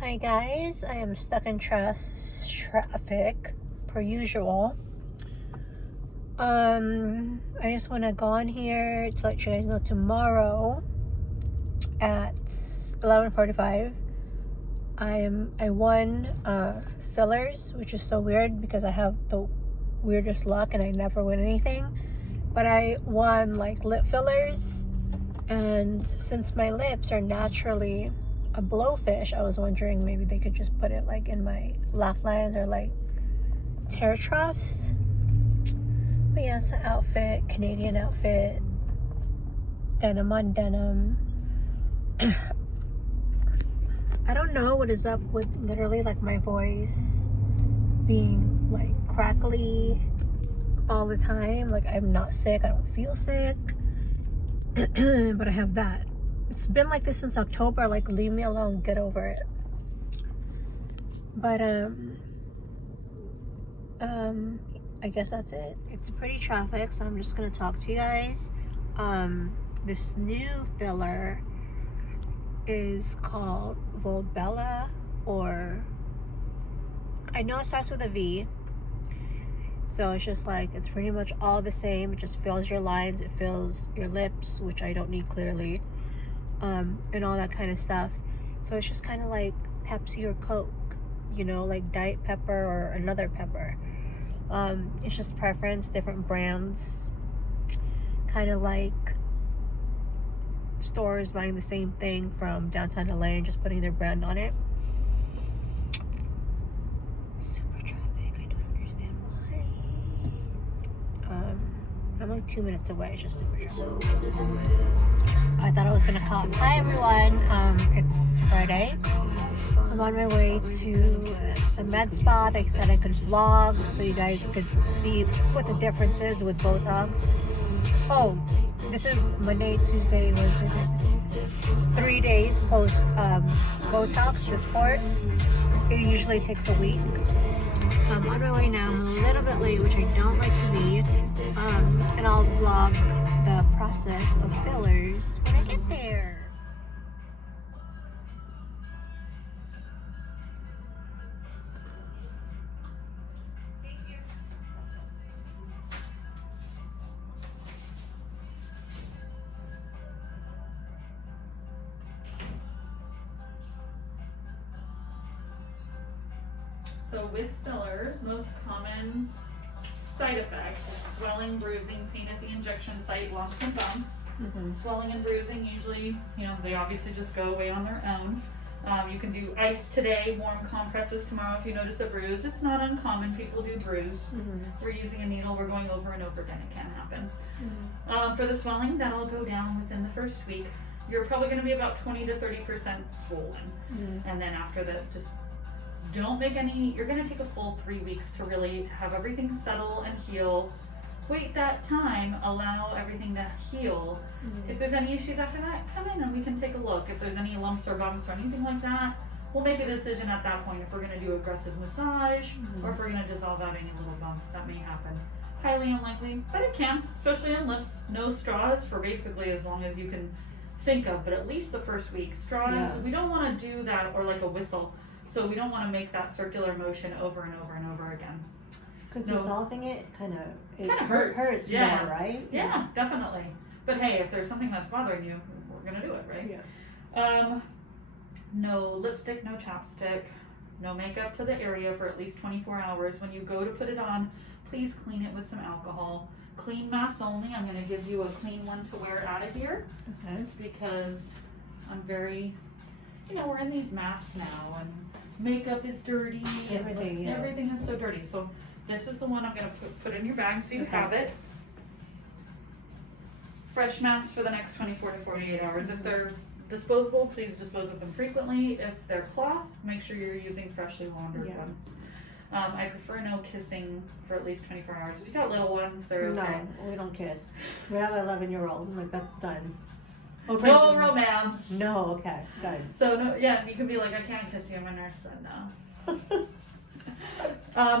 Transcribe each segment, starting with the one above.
Hi guys, I am stuck in traffic per usual. I just want to go on here to let you guys know tomorrow at 11:45 I won fillers, which is so weird because I have the weirdest luck and I never win anything. But I won like lip fillers, and since my lips are naturally a blowfish, I was wondering maybe they could just put it like in my laugh lines or like tear troughs. But yeah, it's an outfit, Canadian outfit, denim on denim. I don't know what is up with literally like my voice being like crackly all the time. Like I'm not sick, I don't feel sick, but I have that. It's been like this since October. Like, leave me alone, get over it. But I guess that's it. It's pretty traffic, so I'm just gonna talk to you guys. This new filler is called Volumma, or I know it starts with a V. So it's just like, it's pretty much all the same. It just fills your lines, it fills your lips, which I don't need clearly. And all that kind of stuff. So it's just kind of like Pepsi or Coke, you know, like Diet Pepper or another pepper. It's just preference, different brands, kind of like stores buying the same thing from downtown LA and just putting their brand on it. Super traffic, I don't understand why. I'm like 2 minutes away. It's just super traffic. I thought I was gonna call. Hi everyone, it's Friday. I'm on my way to the med spa. They said I could vlog so you guys could see what the difference is with Botox. Oh, this is Monday, Tuesday, Wednesday, Thursday. 3 days post Botox, this part. It usually takes a week. So I'm on my way now. I'm a little bit late, which I don't like to be. And I'll vlog the process of fillers when I get there. So with fillers, most common side effects: swelling, bruising, pain at the injection site, lumps and bumps. Swelling and bruising, usually, they obviously just go away on their own. You can do ice today, warm compresses tomorrow if you notice a bruise. It's not uncommon, people do bruise. We're using a needle, we're going over and over again, it can happen. For the swelling, that'll go down within the first week. You're probably going to be about 20 to 30% swollen. And then after that, just don't make any. You're going to take a full 3 weeks to really have everything settle and heal. Wait that time, allow everything to heal. If there's any issues after that, come in and we can take a look. If there's any lumps or bumps or anything like that, we'll make a decision at that point if we're going to do aggressive massage or if we're going to dissolve out any little bump. That may happen. Highly unlikely, but it can, especially on lips. No straws for basically as long as you can think of, but at least the first week. Straws, we don't want to do that, or like a whistle. So we don't want to make that circular motion over and over and over again. Because dissolving it kind of hurts yeah. more, right? Yeah, definitely. But hey, if there's something that's bothering you, we're gonna do it, right? Yeah. No lipstick, no chapstick, no makeup to the area for at least 24 hours. When you go to put it on, please clean it with some alcohol. Clean masks only. I'm gonna give you a clean one to wear out of here. Okay. Because I'm very, we're in these masks now, and makeup is dirty. Everything is so dirty. So this is the one I'm going to put in your bag so you have it. Fresh masks for the next 24 to 48 hours. If they're disposable, please dispose of them frequently. If they're cloth, make sure you're using freshly laundered ones. I prefer no kissing for at least 24 hours. If you got little ones, they're okay. No, we don't kiss. We have an 11-year-old. Like, that's done. No romance. No, okay, done. So no, you can be like, I can't kiss you. My nurse said no.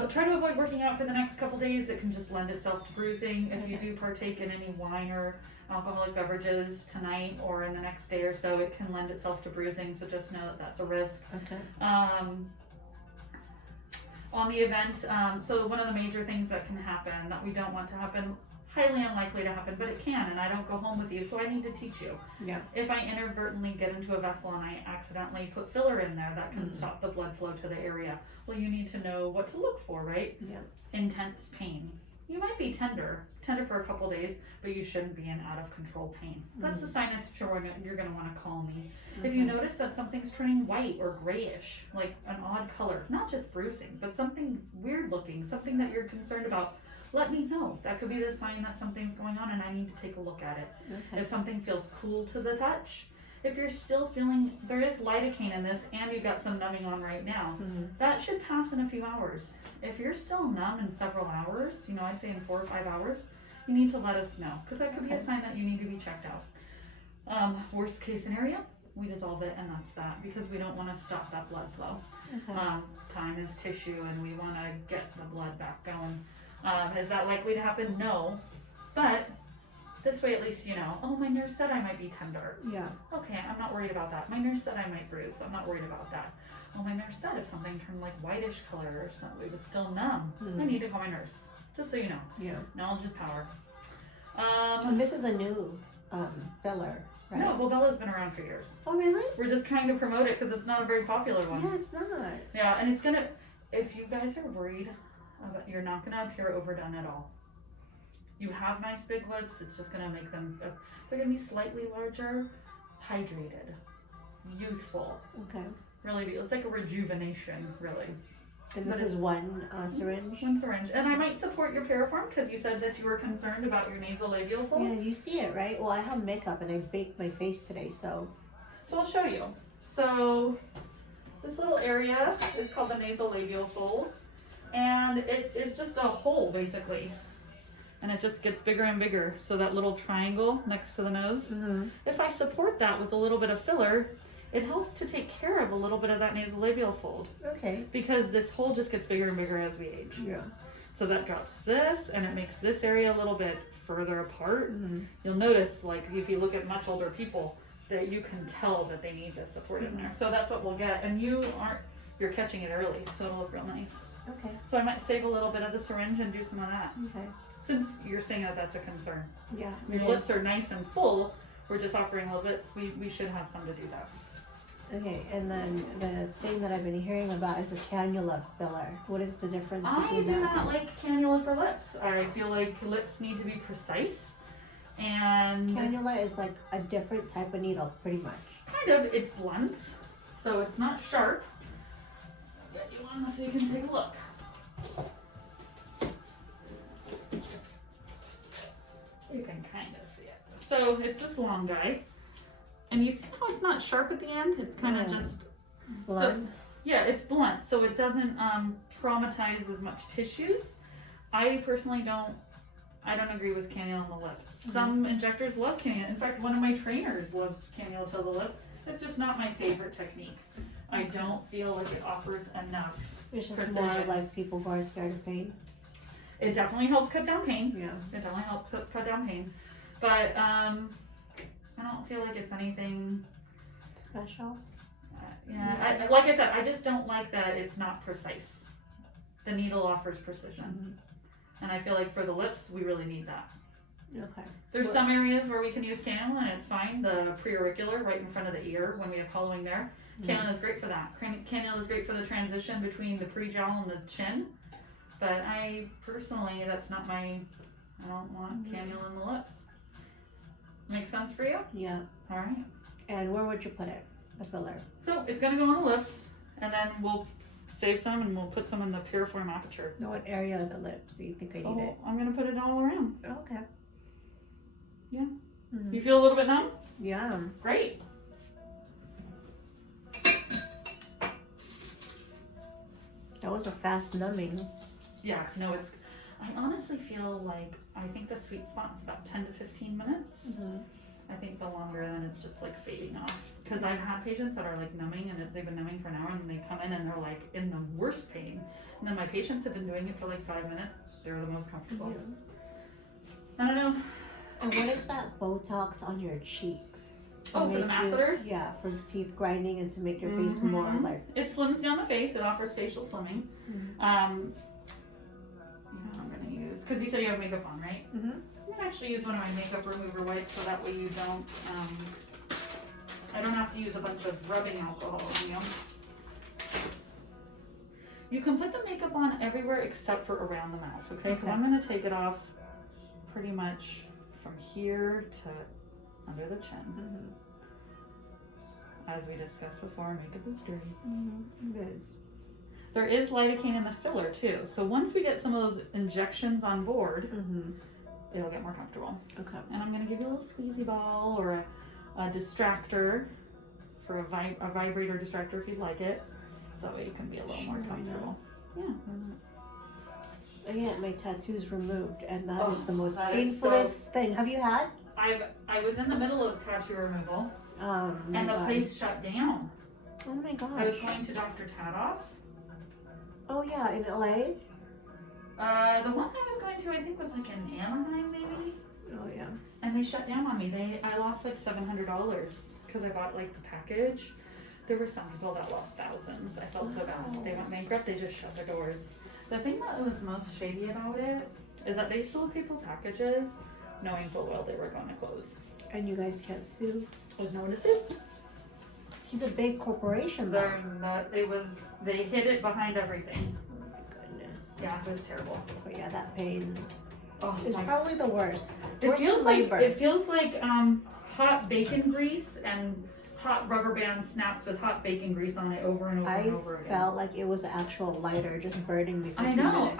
Try to avoid working out for the next couple days. It can just lend itself to bruising. If you do partake in any wine or alcoholic beverages tonight or in the next day or so, it can lend itself to bruising, so just know that that's a risk. Okay. On the event, so one of the major things that can happen that we don't want to happen, highly unlikely to happen, but it can, and I don't go home with you, so I need to teach you. Yeah. If I inadvertently get into a vessel and I accidentally put filler in there, that can stop the blood flow to the area. Well, you need to know what to look for, right? Yeah. Intense pain. You might be tender for a couple days, but you shouldn't be in out of control pain. That's a sign that you're going to want to call me. If you notice that something's turning white or grayish, like an odd color, not just bruising, but something weird looking, something that you're concerned about, let me know. That could be the sign that something's going on and I need to take a look at it. Okay. If something feels cool to the touch, if you're still feeling, there is lidocaine in this and you've got some numbing on right now, that should pass in a few hours. If you're still numb in several hours, I'd say in 4 or 5 hours, you need to let us know, because that could be a sign that you need to be checked out. Worst case scenario, we dissolve it and that's that, because we don't want to stop that blood flow. Time is tissue and we want to get the blood back going. Is that likely to happen? No, but this way at least you know, oh, my nurse said I might be tender. Yeah. Okay, I'm not worried about that. My nurse said I might bruise, so I'm not worried about that. Oh, my nurse said if something turned like whitish color or something, it was still numb, I need to call my nurse. Just so you know. Yeah. Knowledge is power. And this is a new filler, right? No, Volbella's been around for years. Oh, really? We're just trying to promote it because it's not a very popular one. Yeah, it's not. Yeah, and it's gonna, if you guys are worried, you're not gonna appear overdone at all. You have nice big lips, it's just gonna make them, they're gonna be slightly larger, hydrated, youthful. Okay. Really, it's like a rejuvenation, really. And this is one syringe? One syringe. And I might support your piriform because you said that you were concerned about your nasolabial fold. Yeah, you see it, right? Well, I have makeup and I baked my face today, so. So I'll show you. So this little area is called the nasolabial fold. And it is just a hole, basically. And it just gets bigger and bigger. So that little triangle next to the nose. If I support that with a little bit of filler, it helps to take care of a little bit of that nasolabial fold. Okay. Because this hole just gets bigger and bigger as we age. Yeah. So that drops this, and it makes this area a little bit further apart. You'll notice, like, if you look at much older people, that you can tell that they need this support in there. So that's what we'll get. And you're catching it early, so it'll look real nice. Okay. So I might save a little bit of the syringe and do some of that. Okay. Since you're saying that that's a concern. Yeah. Your lips are nice and full, we're just offering little bits. We should have some to do that. Okay, and then the thing that I've been hearing about is a cannula filler. What is the difference I between do that? not like cannula for lips. I feel like lips need to be precise. And Cannula is like a different type of needle, pretty much. kind of, it's blunt, so it's not sharp. I'll get you one so you can take a look. You can kind of see it. So it's this long guy. And you see how it's not sharp at the end? It's kind of just Blunt. yeah, it's blunt, so it doesn't traumatize as much tissues. I personally don't agree with cannula on the lip. Some injectors love cannula. In fact, one of my trainers loves cannula to the lip. It's just not my favorite technique. I don't feel like it offers enough It's just precision. more like people who are scared of pain. It definitely helps cut down pain. Yeah. It definitely helps cut down pain. But I don't feel like it's anything Special. yeah, like I said, I just don't like that it's not precise. The needle offers precision. And I feel like for the lips, we really need that. Okay. There's some areas where we can use cannula and it's fine. The preauricular, right in front of the ear, when we have hollowing there. Cannula is great for that. Cannula is great for the transition between the pre-jowl and the chin. But I personally, that's not I don't want cannula in the lips. Make sense for you? Yeah. All right. And where would you put it? The filler. So it's gonna go on the lips, and then we'll save some and we'll put some in the piriform aperture. What area of the lips do you think I need it? I'm gonna put it all around. Okay. Yeah. You feel a little bit numb? Yeah. Great. That was a fast numbing. Yeah, no, I honestly feel like, I think the sweet spot's about 10 to 15 minutes. I think the longer, then it's just like fading off. Because I've had patients that are like numbing and they've been numbing for an hour and they come in and they're like in the worst pain. And then my patients have been doing it for like 5 minutes. They're the most comfortable. I don't know. And what is that Botox on your cheeks? Oh, for the masseters? Yeah, for teeth grinding and to make your face more like... It slims down the face. It offers facial slimming. I'm going to use, because you said you have makeup on, right? I'm going to actually use one of my makeup remover wipes so that way you don't, I don't have to use a bunch of rubbing alcohol on you. You can put the makeup on everywhere except for around the mouth, okay? Because I'm going to take it off pretty much from here to under the chin. As we discussed before, makeup is dirty. It is. There is lidocaine in the filler too. So once we get some of those injections on board, it'll get more comfortable. Okay. And I'm going to give you a little squeezy ball or a distractor for a vibrator distractor if you'd like it. So that way you can be a little more comfortable. Yeah. I get my tattoos removed, and that is the most painfulest thing. Have you had? I was in the middle of tattoo removal, and the place shut down. Oh my gosh. I was going to Dr. Tadoff. Oh yeah, in LA? The one I was going to, I think, was like in Anaheim, maybe. Oh yeah. And they shut down on me. I lost like $700 because I bought like the package. There were some people that lost thousands. I felt so bad. They went bankrupt. They just shut their doors. The thing that was most shady about it is that they sold people packages knowing full well they were going to close. And you guys can't sue? There's no one to sue. He's a big corporation though. They hid it behind everything. Oh my goodness. Yeah, it was terrible. But yeah, that pain is probably the worst. It feels like hot bacon grease and hot rubber bands snapped with hot bacon grease on it over and over and over again. I felt like it was an actual lighter just burning me for 2 minutes.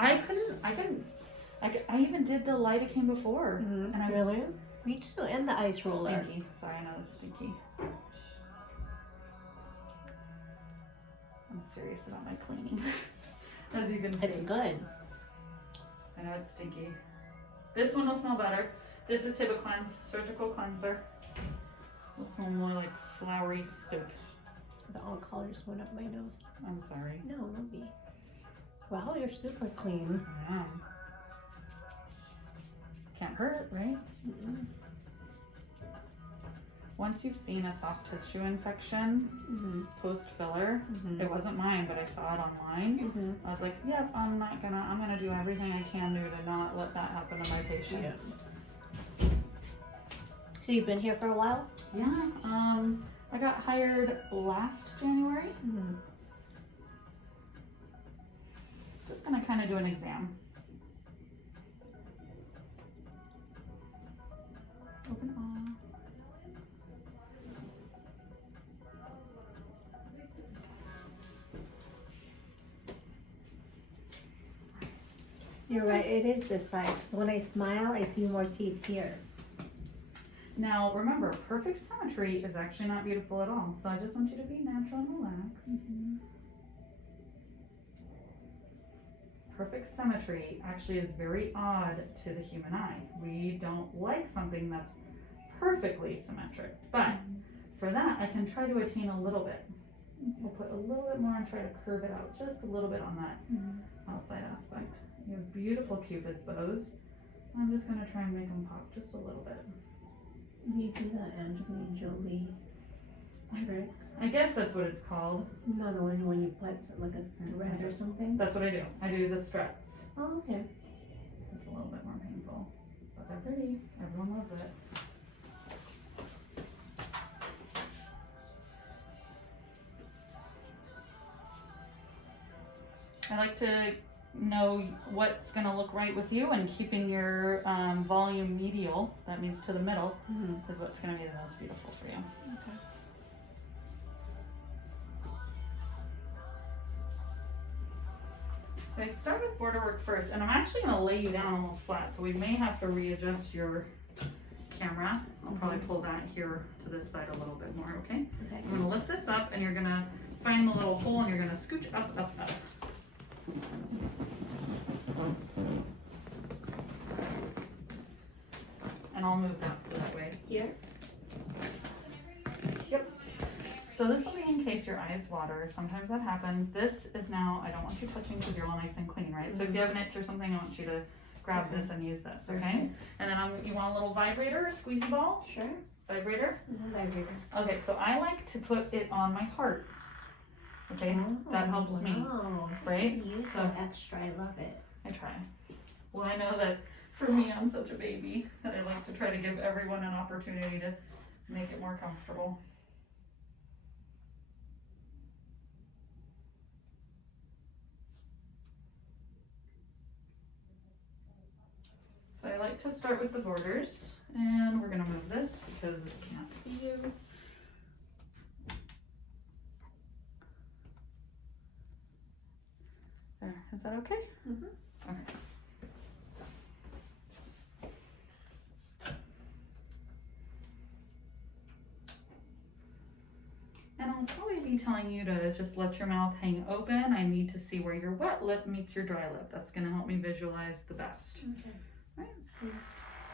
I even did the lidocaine before. And I really? Me too, and the ice roller. Stinky. Sorry, I know it's stinky. I'm serious about my cleaning. As you can see. It's good. I know it's stinky. This one will smell better. This is HibaCleanse Surgical Cleanser. It will smell more like flowery soap. The all colors went up my nose. I'm sorry. No, don't be. Wow, you're super clean. Yeah. Can't hurt, right? Once you've seen a soft tissue infection post-filler, it wasn't mine, but I saw it online. I was like, yep, I'm gonna do everything I can do to not let that happen to my patients. Yeah. So you've been here for a while? Yeah, I got hired last January. Just gonna kind of do an exam. Open all. You're right, it is this side. So when I smile, I see more teeth here. Now, remember, perfect symmetry is actually not beautiful at all. So I just want you to be natural and relaxed. Perfect symmetry actually is very odd to the human eye. We don't like something that's perfectly symmetric, but for that, I can try to attain a little bit. We'll put a little bit more and try to curve it out just a little bit on that outside aspect. You have beautiful Cupid's bows. I'm just going to try and make them pop just a little bit. You do that Angelina Jolie trick? I guess that's what it's called. No, when you put like a thread or something? That's what I do. I do the struts. Oh, okay. It's a little bit more painful, but they're pretty. Everyone loves it. I like to know what's going to look right with you, and keeping your volume medial, that means to the middle, is what's going to be the most beautiful for you. Okay. So I start with border work first, and I'm actually going to lay you down almost flat, so we may have to readjust your camera. I'll probably pull that here to this side a little bit more, okay? I'm going to lift this up, and you're going to find the little hole, and you're going to scooch up, up, up. And I'll move that so that way. Here? Yep. So this will be in case your eyes water. Sometimes that happens. This is now, I don't want you touching because you're all nice and clean, right? So if you have an itch or something, I want you to grab Okay. this and use this, okay? Perfect. And then you want a little vibrator or squeezy ball? Sure. Vibrator? Vibrator. Okay, so I like to put it on my heart. Okay, that helps me, right? You use So extra, I love it. I try. Well, I know that for me, I'm such a baby that I like to try to give everyone an opportunity to make it more comfortable. So I like to start with the borders, and we're gonna move this because this can't see you. There, is that okay? Mm-hmm. Okay. And I'll probably be telling you to just let your mouth hang open. I need to see where your wet lip meets your dry lip. That's gonna help me visualize the best. Okay. Right, so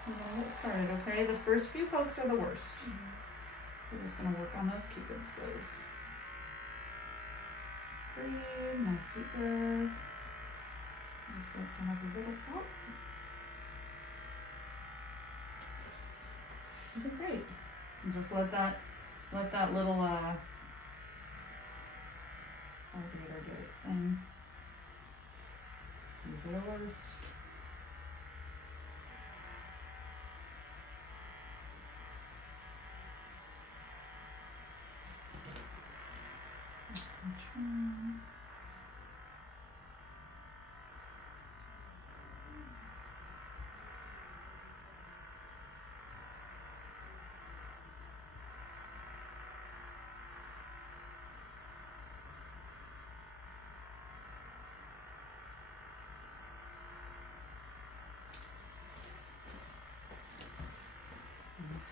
we're gonna get started, okay? The first few pokes are the worst. We're just gonna work on those cupid's bows. Breathe, nice deep breath. Just like to have a little pop. You did great. And just let that little vibrator do its thing. These are the worst.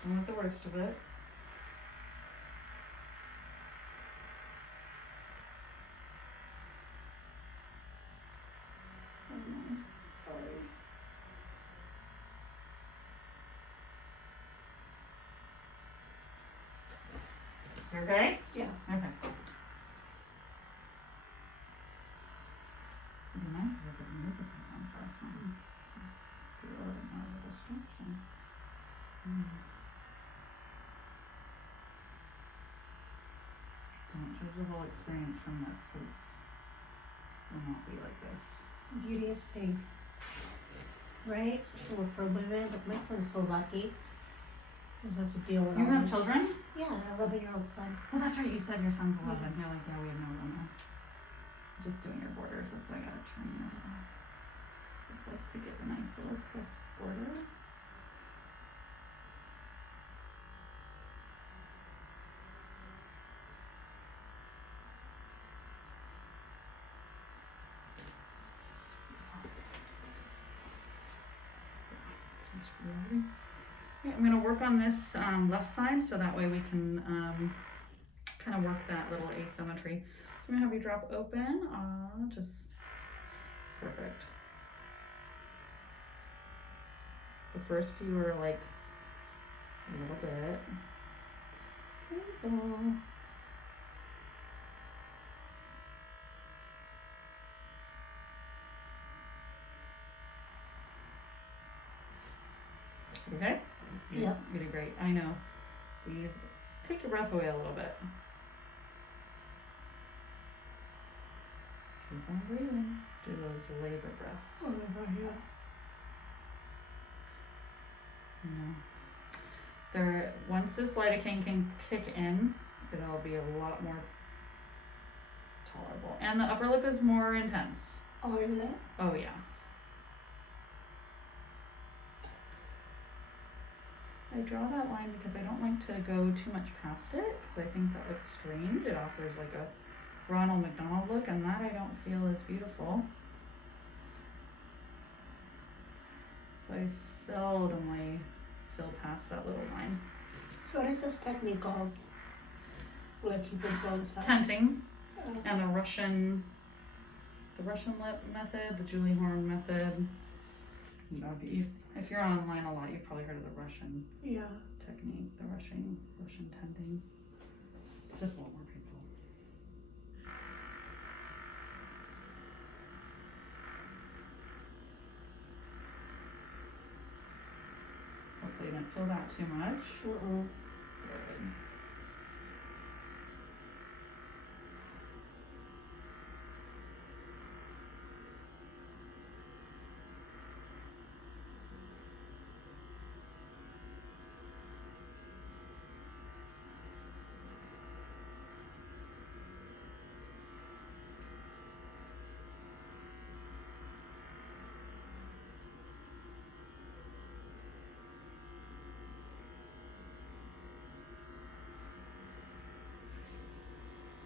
That's not the worst of it. Oh no, sorry. You okay? Yeah. Okay. It'd be nice if we could music on for us now. Be a little bit more of a distraction. Don't judge the whole experience from this, because it will not be like this. Beauty is pain. Right? Well, for women, like my son's so lucky. He doesn't have to deal with You all have this. children? Yeah, an 11-year-old son. Well, that's right, you said your son's 11. You're like, yeah, we have no illness. Just doing your borders, that's why I gotta turn your head off. Just like to get a nice little crisp border. Okay, I'm going to work on this left side so that way we can kind of work that little asymmetry. So I'm going to have you drop open, just perfect. The first few are like a little bit painful. Okay? Yep. You did great. I know. Please take your breath away a little bit. Keep on breathing. Do those labor breaths. Oh, yeah. No. Once this lidocaine can kick in, it'll be a lot more tolerable. And the upper lip is more intense. Oh, is it? Oh yeah. I draw that line because I don't like to go too much past it because I think that looks strange. It offers like a Ronald McDonald look, and that I don't feel is beautiful. So I seldomly fill past that little line. So what is this technique called? Like Cupid's bow and stuff? Tenting and the Russian lip method, the Julie Horn method. If you're online a lot, you've probably heard of the Russian technique, the Russian tenting. It's just a lot more painful. feel that too much? Mm-mm. Good.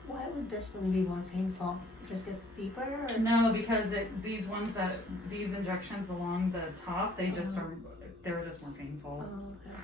Why would this one be more painful? It just gets deeper? Or? No, because these injections along the top, they're just more painful. Oh, okay.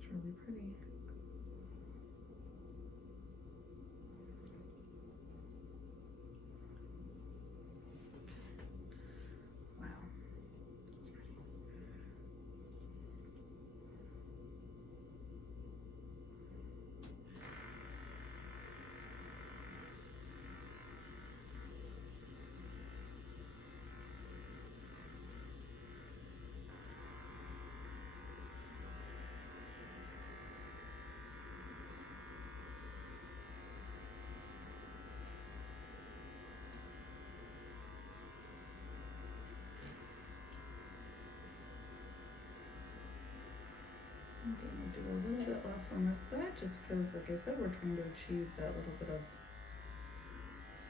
It's really pretty. Wow. I'm gonna do a little bit less on this side just because, like I said, we're trying to achieve that little bit of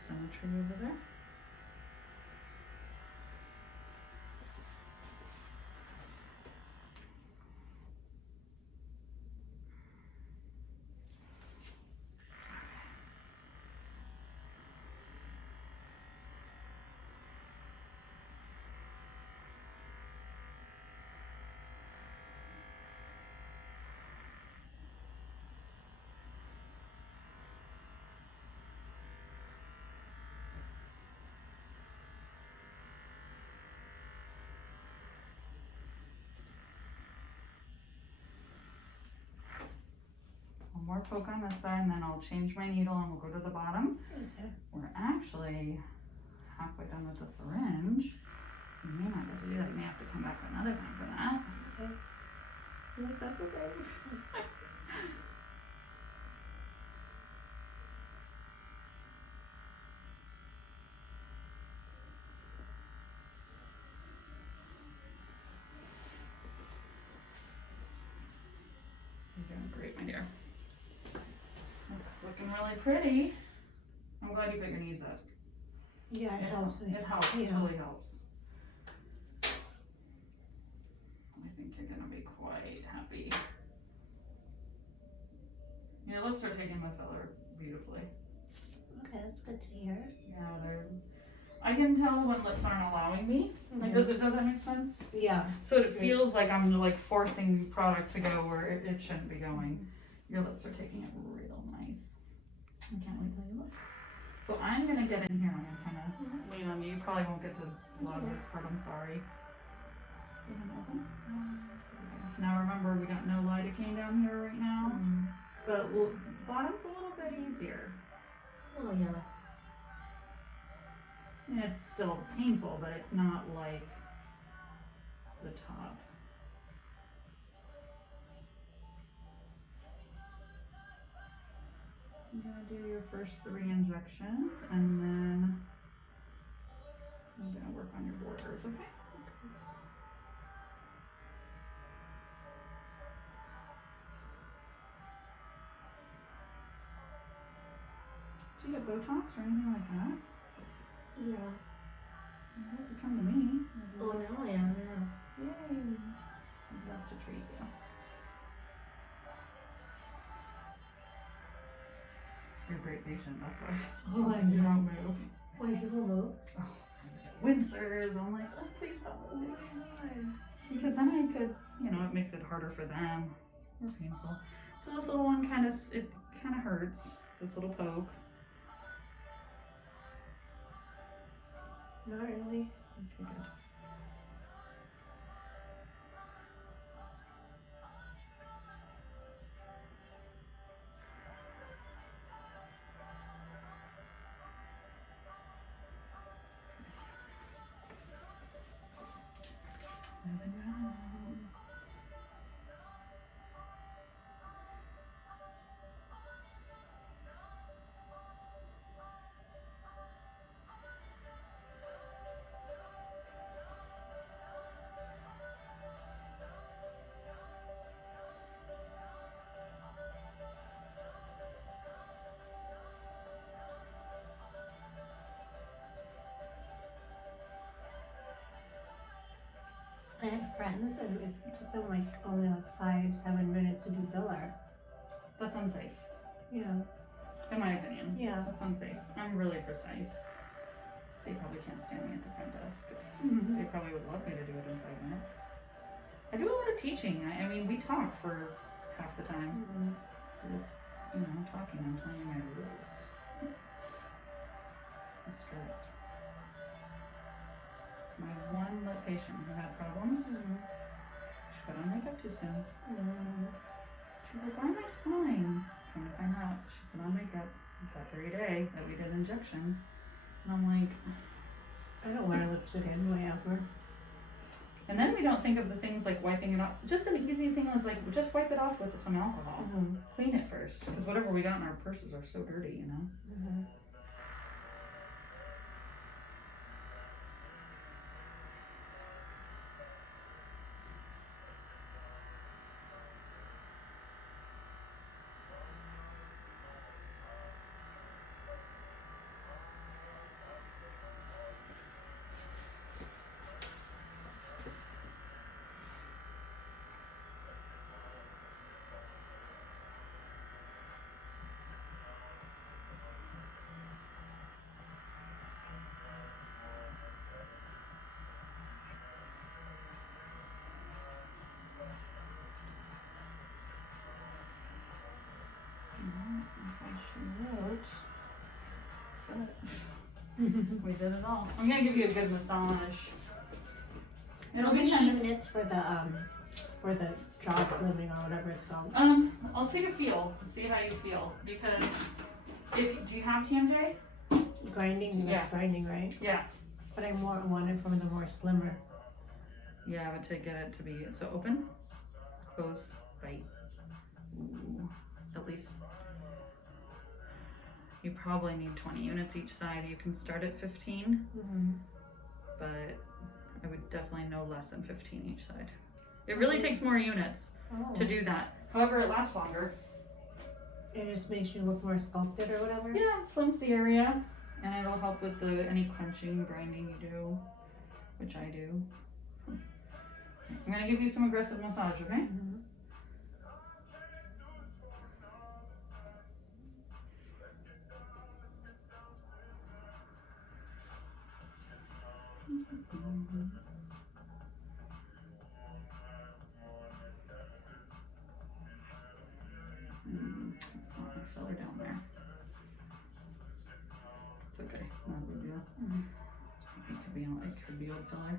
symmetry over there. One more poke on this side and then I'll change my needle and we'll go to the bottom. Okay. We're actually halfway done with the syringe. You may not be able to do that. You may have to come back another time for that. Okay. Like, that's okay. You're doing great, my dear. That's looking really pretty. I'm glad you put your knees up. Yeah, it helps me. It helps. Yeah. It really helps. I think you're gonna be quite happy. Your lips are taking the filler beautifully. Okay, that's good to hear. Yeah, I can tell when lips aren't allowing me. Like, does that make sense? Yeah. So it feels like I'm like forcing product to go where it shouldn't be going. Your lips are taking it real nice. I can't wait till you look. So I'm gonna get in here and I'm kind of lean on you. You probably won't get to a lot of this part. I'm sorry. Now remember, we got no lidocaine down here right now, but bottom's a little bit easier. Oh yeah. It's still painful, but it's not like the top. I'm gonna do your first 3 injections, and then I'm gonna work on your borders, okay? Do you get Botox or anything like that? Yeah. You have to come to me. Oh, now I am, yeah. Yay! I'd love to treat you. You're a great patient, that's why. Oh, I You know. don't move. Why people move? Oh, Windsors. I'm like, oh, please stop moving. Because then I could, it makes it harder for them. More painful. So this little one it kind of hurts. this little poke. Not really. Okay, good. Moving around. I had friends that it took them like only like 5-7 minutes to do filler. That's unsafe. Yeah. In my opinion. Yeah. That's unsafe. I'm really precise. They probably can't stand me at the front desk. They probably would love me to do it in 5 minutes. I do a lot of teaching. I mean, we talk for half the time. Just, talking. I'm telling you my rules. I'm strict. My one lip patient who had problems, she put on makeup too soon. She's like, why am I smiling? Come to find out, she put on makeup that very day that we did injections. And I'm like, I don't wear lipstick anyway ever. and then we don't think of the things like wiping it off. Just an easy thing is like, just wipe it off with some alcohol. Clean it first. Because whatever we got in our purses are so dirty, We did it all. I'm gonna give you a good massage. How many units for the jaw slimming or whatever it's called? I'll take a feel and see how you feel, because do you have TMJ? Grinding, that's grinding, right? Yeah. But I wanted from the more slimmer. Yeah, but to get it to be so open, close, bite. Ooh, at least you probably need 20 units each side. You can start at 15, but I would definitely no less than 15 each side. It really takes more units to do that. However, it lasts longer. It just makes you look more sculpted or whatever? Yeah, it slims the area, and it'll help with any clenching, grinding you do, which I do. I'm gonna give you some aggressive massage, okay? It's not my filler down there. It's okay, not a big deal. It could be old filler.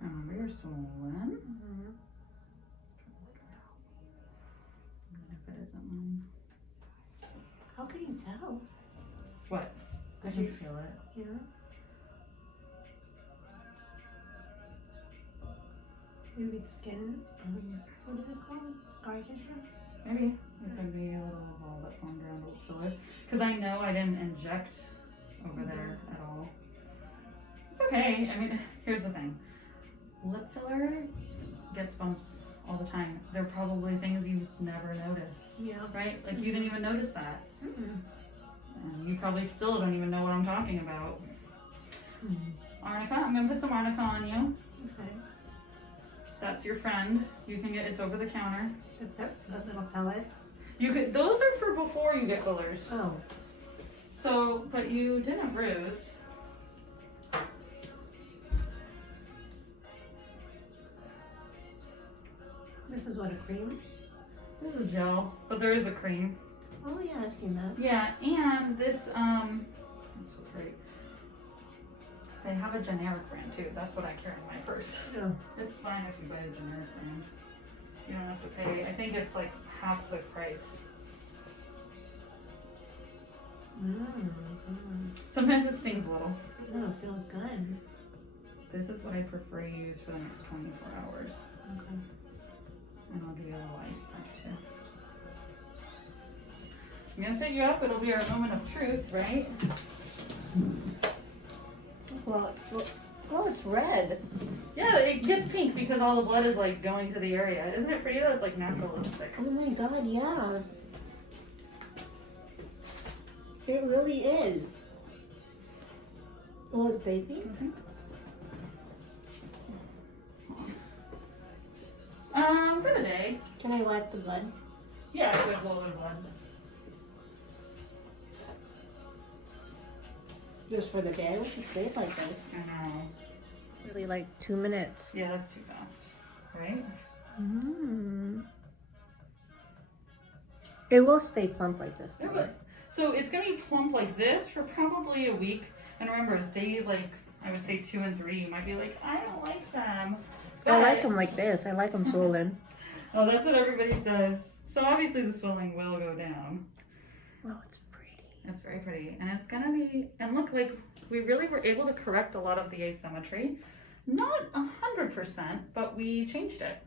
Remember, you're swollen. If it isn't mine. How can you tell? What? I can feel it. Yeah. Maybe skin. What is it called? Scar tissue? Maybe. It could be a little ball that formed around old filler. Because I know I didn't inject over there at all. It's okay. I mean, here's the thing. Lip filler gets bumps all the time. They're probably things you never notice. Yeah. Right? Like you didn't even notice that. And you probably still don't even know what I'm talking about. Arnica, I'm gonna put some arnica on you. Okay. That's your friend. You can get, it's over the counter. The little pellets. You could, those are for before you get fillers. Oh. So, but you didn't bruise. This is what, a cream? This is a gel, but there is a cream. Oh yeah, I've seen that. Yeah, and this, this was right. They have a generic brand too. That's what I carry in my purse. Oh. It's fine if you buy a generic brand. You don't have to pay. I think it's like half the price. Sometimes it stings a little. No, it feels good. This is what I prefer to use for the next 24 hours. Okay. And I'll give you a little ice pack too. I'm gonna set you up. It'll be our moment of truth, right? Well, it's red. Yeah, it gets pink because all the blood is like going to the area. Isn't it pretty though? It's like natural lipstick. Oh my god, yeah. It really is. Well, it's baby. For the day. Can I wipe the blood? Yeah, with a little bit of blood. Just for the day? We should stay like this. I know. Really, like 2 minutes. Yeah, that's too fast. Right? It will stay plump like this. Yeah, but, so it's gonna be plump like this for probably a week. And remember, it's day like, I would say 2 and 3. You might be like, I don't like them. But, I like them like this. I like them swollen. Oh, that's what everybody says. So obviously the swelling will go down. Oh, it's pretty. It's very pretty. And it's gonna be, and look, like we really were able to correct a lot of the asymmetry. Not 100%, but we changed it.